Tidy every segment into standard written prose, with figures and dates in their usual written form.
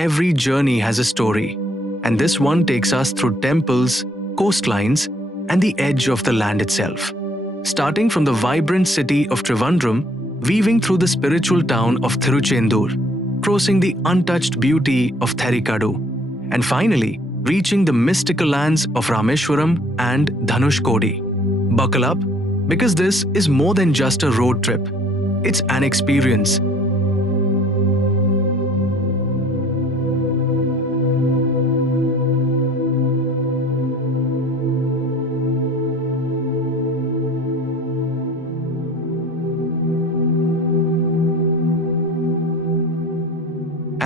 every journey has a story, and this one takes us through temples, coastlines, and the edge of the land itself. Starting from the vibrant city of Trivandrum, weaving through the spiritual town of Thiruchendur, crossing the untouched beauty of Theri Kadu, and finally reaching the mystical lands of Rameshwaram and Dhanushkodi. Buckle up, because this is more than just a road trip. It's an experience.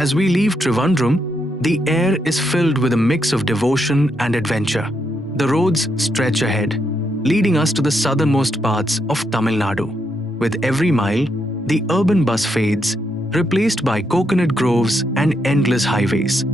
As we leave Trivandrum, the air is filled with a mix of devotion and adventure. The roads stretch ahead, leading us to the southernmost parts of Tamil Nadu. With every mile, the urban bus fades, replaced by coconut groves and endless highways.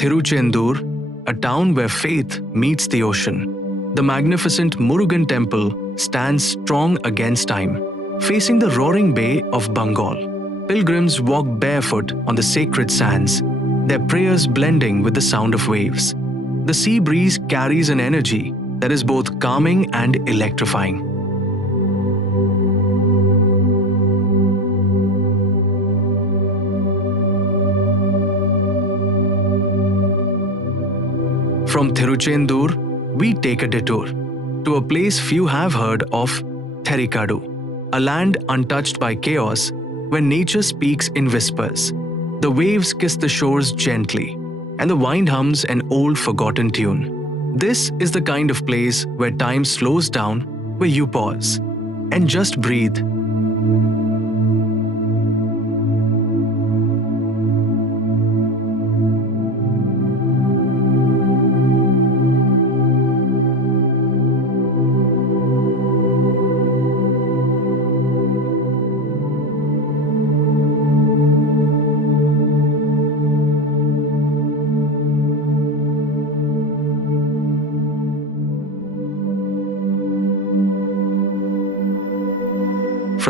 Tiruchendur, a town where faith meets the ocean. The magnificent Murugan Temple stands strong against time, facing the roaring bay of Bengal. Pilgrims walk barefoot on the sacred sands, their prayers blending with the sound of waves. The sea breeze carries an energy that is both calming and electrifying. From Tiruchendur, we take a detour to a place few have heard of, Theri Kadu, a land untouched by chaos where nature speaks in whispers. The waves kiss the shores gently, and the wind hums an old forgotten tune. This is the kind of place where time slows down, where you pause and just breathe.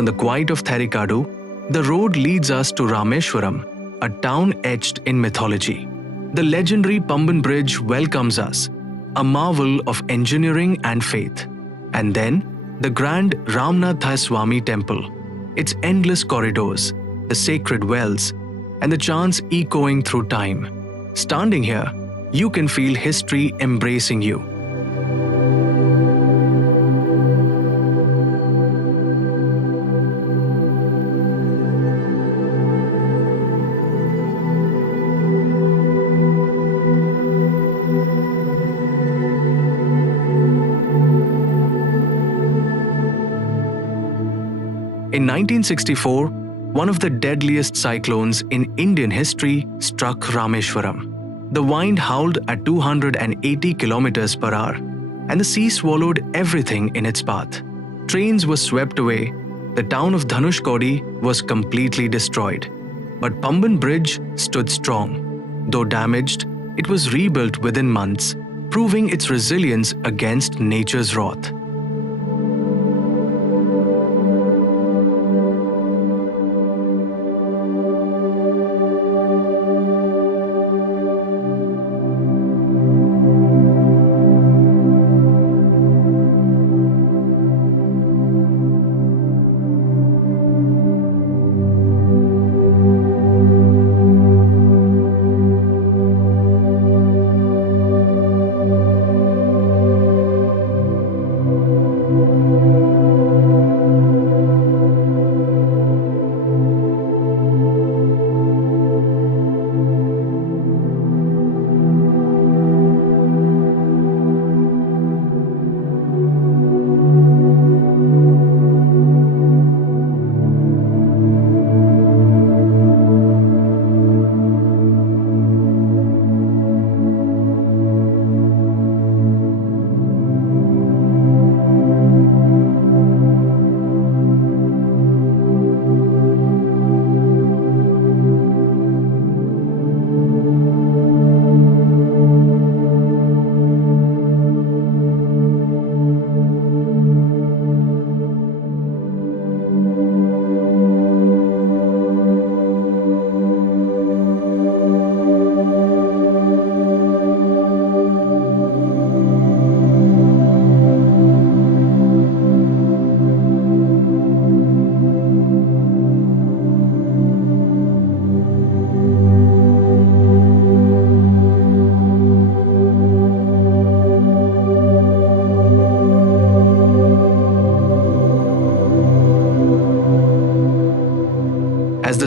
From the quiet of Theri Kadu, the road leads us to Rameshwaram, a town etched in mythology. The legendary Pamban Bridge welcomes us, a marvel of engineering and faith. And then, the grand Ramnatha Swamy temple, its endless corridors, the sacred wells, and the chants echoing through time. Standing here, you can feel history embracing you. In 1964, one of the deadliest cyclones in Indian history struck Rameshwaram. The wind howled at 280 kilometers per hour, and the sea swallowed everything in its path. Trains were swept away, the town of Dhanushkodi was completely destroyed. But Pamban Bridge stood strong. Though damaged, it was rebuilt within months, proving its resilience against nature's wrath.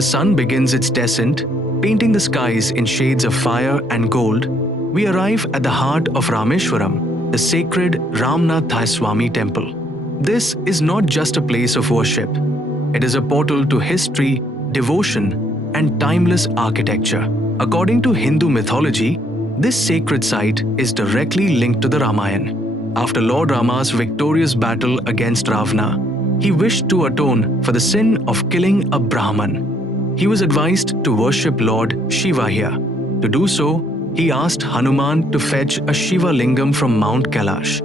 sun begins its descent, painting the skies in shades of fire and gold, we arrive at the heart of Rameshwaram, the sacred Ramnatha Swamy temple. This is not just a place of worship. It is a portal to history, devotion, and timeless architecture. According to Hindu mythology, this sacred site is directly linked to the Ramayana. After Lord Rama's victorious battle against Ravana, he wished to atone for the sin of killing a Brahman. He was advised to worship Lord Shiva here. To do so, he asked Hanuman to fetch a Shiva lingam from Mount Kailash.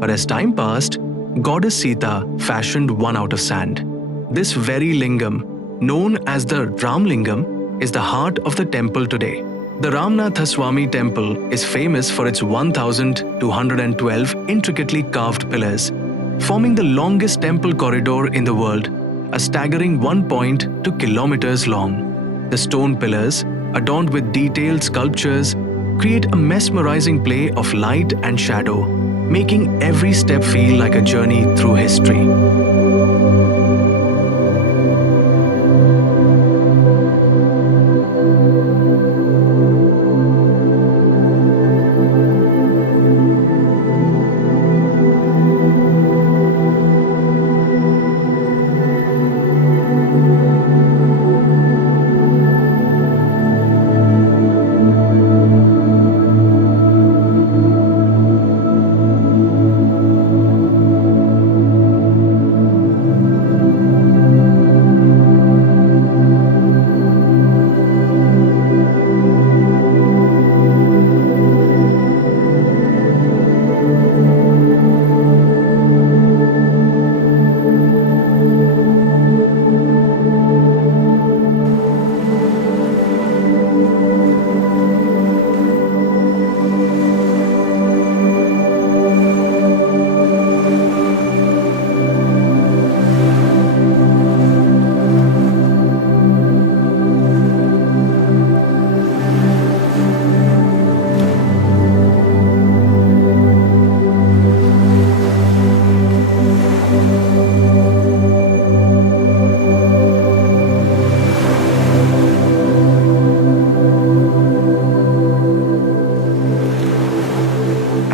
But as time passed, Goddess Sita fashioned one out of sand. This very lingam, known as the Ramlingam, is the heart of the temple today. The Ramnatha Swamy temple is famous for its 1,212 intricately carved pillars, forming the longest temple corridor in the world, a staggering 1.2 kilometers long. The stone pillars, adorned with detailed sculptures, create a mesmerizing play of light and shadow, making every step feel like a journey through history.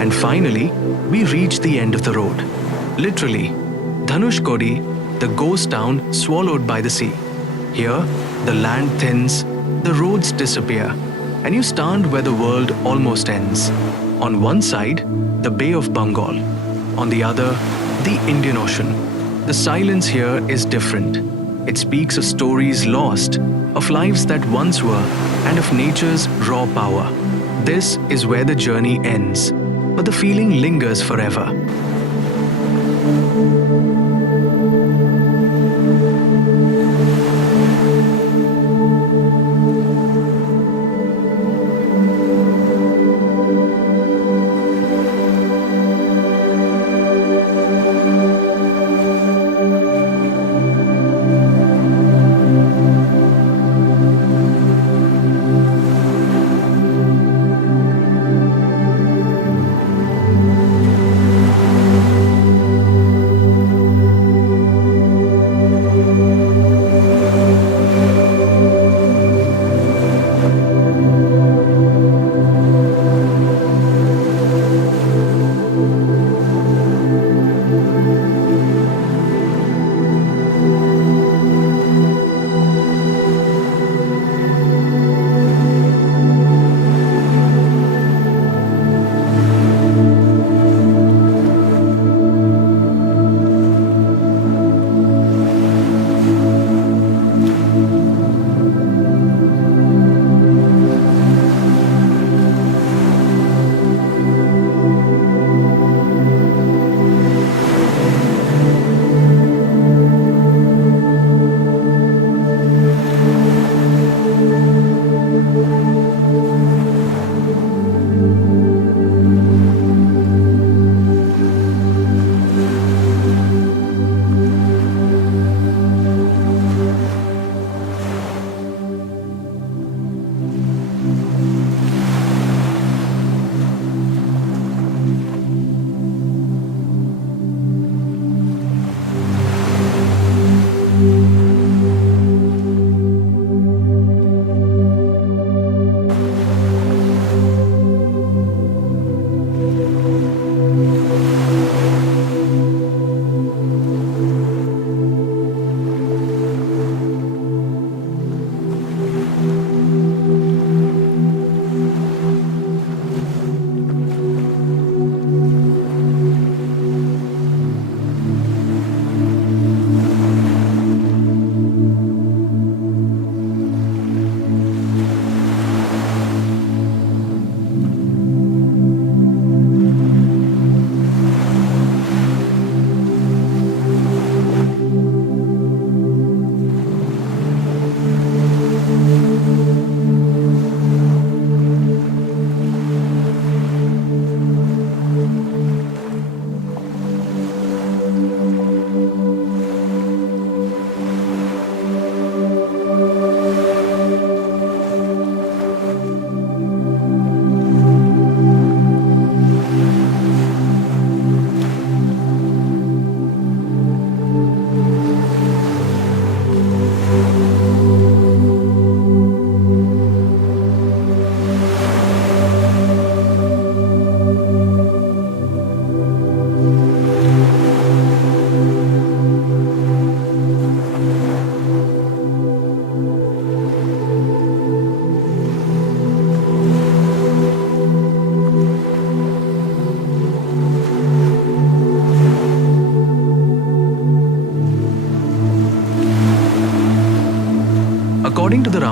And finally, we reach the end of the road. Literally, Dhanushkodi, the ghost town swallowed by the sea. Here, the land thins, the roads disappear, and you stand where the world almost ends. On one side, the Bay of Bengal. On the other, the Indian Ocean. The silence here is different. It speaks of stories lost, of lives that once were, and of nature's raw power. This is where the journey ends, but the feeling lingers forever.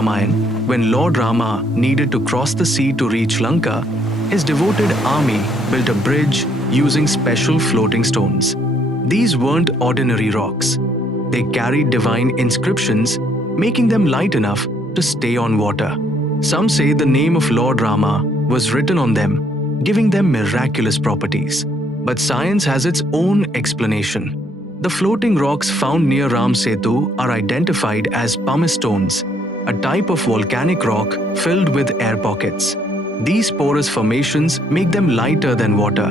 Ramayana, when Lord Rama needed to cross the sea to reach Lanka, his devoted army built a bridge using special floating stones. These weren't ordinary rocks. They carried divine inscriptions, making them light enough to stay on water. Some say the name of Lord Rama was written on them, giving them miraculous properties. But science has its own explanation. The floating rocks found near Ram Setu are identified as pumice stones, a type of volcanic rock filled with air pockets. These porous formations make them lighter than water,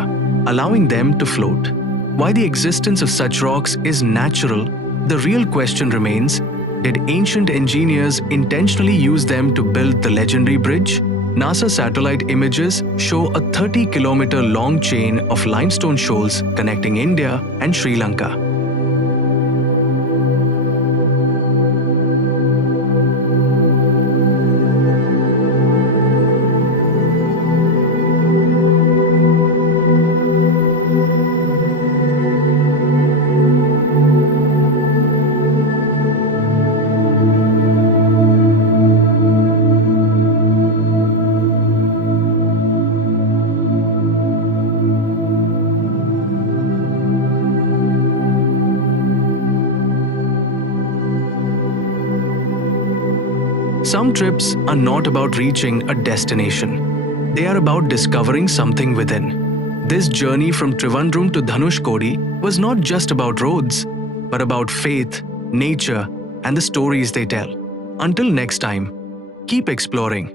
allowing them to float. Why the existence of such rocks is natural, the real question remains: did ancient engineers intentionally use them to build the legendary bridge? NASA satellite images show a 30-kilometer long chain of limestone shoals connecting India and Sri Lanka. Some trips are not about reaching a destination. They are about discovering something within. This journey from Trivandrum to Dhanushkodi was not just about roads, but about faith, nature, and the stories they tell. Until next time, keep exploring.